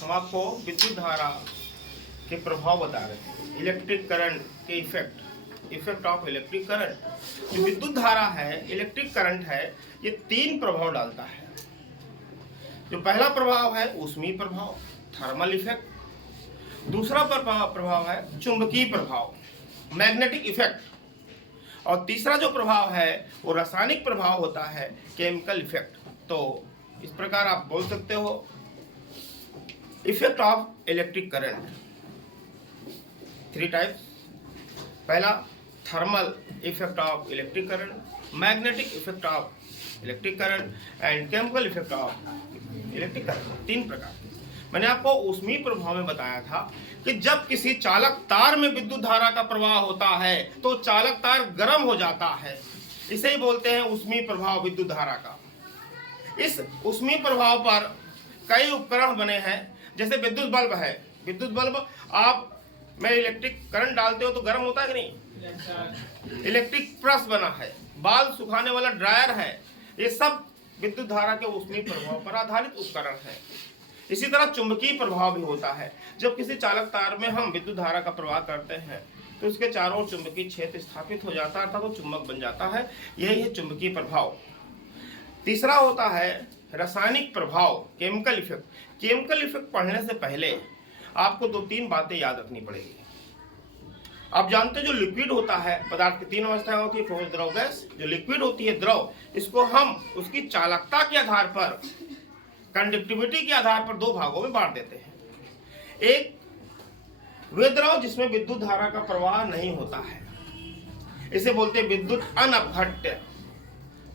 हम आपको विद्युत धारा के प्रभाव बता रहे थे, इलेक्ट्रिक करंट के इफेक्ट ऑफ इलेक्ट्रिक करंट। जो विद्युत धारा है, इलेक्ट्रिक करंट है, ये 3 प्रभाव डालता है। जो पहला प्रभाव है ऊष्मीय प्रभाव, थर्मल इफेक्ट। दूसरा प्रभाव है चुंबकीय प्रभाव, मैग्नेटिक इफेक्ट। और तीसरा जो प्रभाव है वो रासायनिक प्रभाव होता है, केमिकल इफेक्ट। तो इस प्रकार आप बोल सकते हो effect of electric current 3 types. पहला thermal effect of electric current, magnetic effect of electric current and chemical effect of electric current. 3 प्रकार के। मैंने आपको ऊष्मीय प्रभाव में बताया था कि जब किसी चालक तार में विद्युत धारा का प्रवाह होता है तो चालक तार गर्म हो जाता है, इसे ही बोलते हैं ऊष्मीय प्रभाव विद्युत धारा का। इस ऊष्मीय प्रभाव पर कई उपकरण बने हैं, जैसे विद्युत बल्ब है। विद्युत बल्ब आप में इलेक्ट्रिक करंट डालते हो तो गर्म होता है कि नहीं। इलेक्ट्रिक प्रेस बना है, बाल सुखाने वाला ड्रायर है, ये सब विद्युत धारा के ऊष्मीय प्रभाव पर आधारित उपकरण है। इसी तरह चुंबकीय प्रभाव भी होता है। जब किसी चालक तार में हम विद्युत धारा का प्रवाह करते हैं तो उसके चारों ओर चुंबकीय क्षेत्र स्थापित हो जाता है, अर्थात वो चुंबक बन जाता है। यही है चुंबकीय प्रभाव। तीसरा होता है रासायनिक प्रभाव, केमिकल इफेक्ट। केमिकल इफेक्ट पढ़ने से पहले आपको 2-3 बातें याद रखनी पड़ेगी। आप जानते हैं जो लिक्विड होता है, पदार्थ की 3 अवस्थाएं होती है, ठोस, द्रव, गैस। जो लिक्विड होती है द्रव, इसको हम उसकी चालकता के आधार पर, कंडक्टिविटी के आधार पर 2 भागों में बांट देते हैं। एक वे द्रव जिसमें विद्युत धारा का प्रवाह नहीं होता है, इसे बोलते हैं विद्युत अनअपघट्य,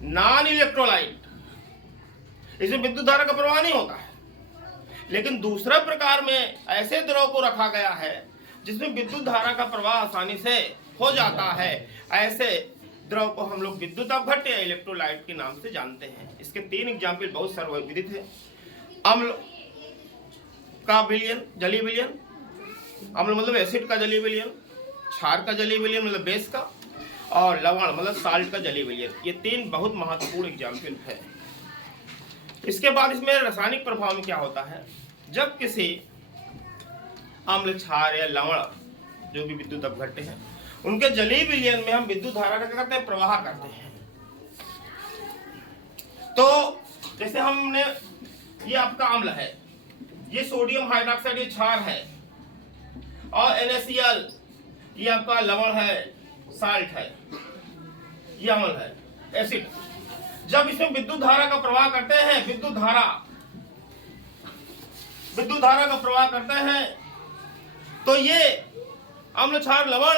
नॉन इलेक्ट्रोलाइट। इसमें विद्युत धारा का प्रवाह नहीं होता है। लेकिन दूसरे प्रकार में ऐसे द्रव को रखा गया है जिसमें विद्युत धारा का प्रवाह आसानी से हो जाता है। ऐसे द्रव को हम लोग विद्युत अपघट्य या इलेक्ट्रोलाइट के नाम से जानते हैं। इसके 3 एग्जाम्पल बहुत सर्वविदित है। अम्ल का विलयन, जलीय विलयन। अम्ल मतलब एसिड का जलीय विलयन, क्षार का जलीय विलयन मतलब बेस का, और लवण मतलब साल्ट का जलीय विलयन। ये 3 बहुत महत्वपूर्ण एग्जाम्पल है। इसके बाद इसमें रासायनिक प्रभाव में क्या होता है, जब किसी अम्ल, क्षार या लवण जो भी विद्युत अपघट्य हैं, उनके जलीय विलयन में हम विद्युत धारा का क्या करते हैं, प्रवाह करते हैं। तो जैसे हमने, ये आपका अम्ल है, ये सोडियम हाइड्रोक्साइड, ये क्षार है, और NaCl ये आपका लवण है, साल्ट है, ये अम्ल है, एसिड। जब इसमें विद्युत धारा का प्रवाह करते हैं, विद्युत धारा का प्रवाह करते हैं, तो ये अम्ल, क्षार, लवण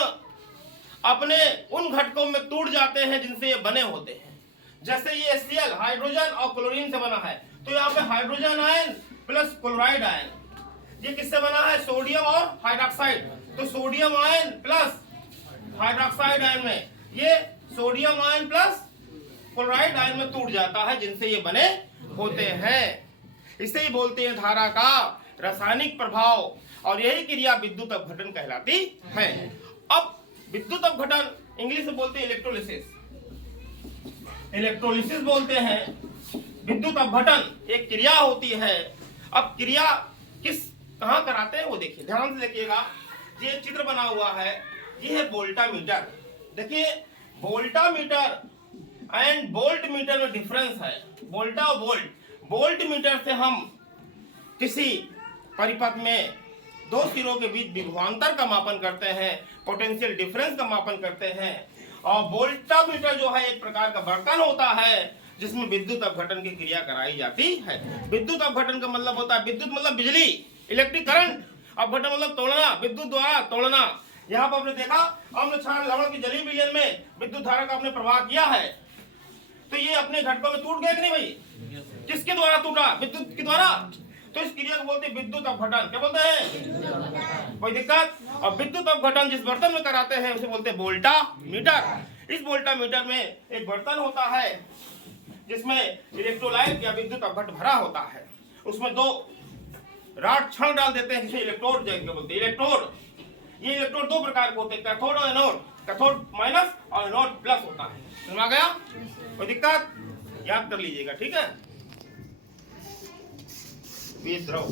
अपने उन घटकों में टूट जाते हैं जिनसे ये बने होते हैं। जैसे ये Cl हाइड्रोजन और क्लोरीन से बना है, तो यहाँ पे hydrogen ion plus chloride ion. ये किससे बना है, सोडियम और हाइड्रोक्साइड। तो sodium ion plus hydroxide ion में ये sodium ion plus chloride ion में टूट जाता है, जिनसे ये बने होते हैं। इसे ही बोलते हैं धारा का रासायनिक प्रभाव, और यही क्रिया विद्युत अपघटन कहलाती है। अब विद्युत अपघटन इंग्लिश में बोलते हैं इलेक्ट्रोलिसिस। इलेक्ट्रोलिसिस बोलते हैं। विद्युत अपघटन एक क्रिया होती है। अब क्रिया कहाँ कराते हैं वो देखिए, ध्यान से देखिएगा। ये चित्र बना हुआ है, ये है वोल्टामीटर। देखिए वोल्टामीटर एंड वोल्ट मीटर में डिफरेंस है। वोल्टा और वोल्ट मीटर से हम किसी परिपथ में 2 सिरों के बीच विभवांतर का मापन करते हैं, पोटेंशियल डिफरेंस का मापन करते हैं। और वोल्टामीटर जो है एक प्रकार का बर्तन होता है जिसमें विद्युत अपघटन की क्रिया कराई जाती है। विद्युत अपघटन का मतलब होता है, विद्युत मतलब बिजली, इलेक्ट्रिक करंट, अपघटन मतलब तोड़ना, विद्युत द्वारा तोड़ना। यहाँ पर आपने देखा अम्ल, क्षार, लवण की जलीय विलयन में विद्युत धारा का आपने प्रवाह किया है, तो ये अपने घटकों में टूट गए कि नहीं भाई? किसके द्वारा टूटा? विद्युत के द्वारा। तो इस क्रिया को बोलते हैं विद्युत अपघटन। क्या बोलते हैं? कोई दिक्कत? और विद्युत अपघटन जिस बर्तन में कराते हैं उसे बोलते हैं वोल्टामीटर। इस वोल्टामीटर में एक बर्तन होता है जिसमें इलेक्ट्रोलाइट या विद्युत अपघट भरा होता है। उसमें 2 राड क्षण डाल देते हैं जिसे इलेक्ट्रोड बोलते हैं। इलेक्ट्रोड, ये इलेक्ट्रोड 2 प्रकार के होते हैं, कैथोड और एनोड। कैथोड माइनस और एनोड प्लस होता है। समझ आ गया? कोई दिक्कत? याद कर लीजिएगा, ठीक है। ये द्रव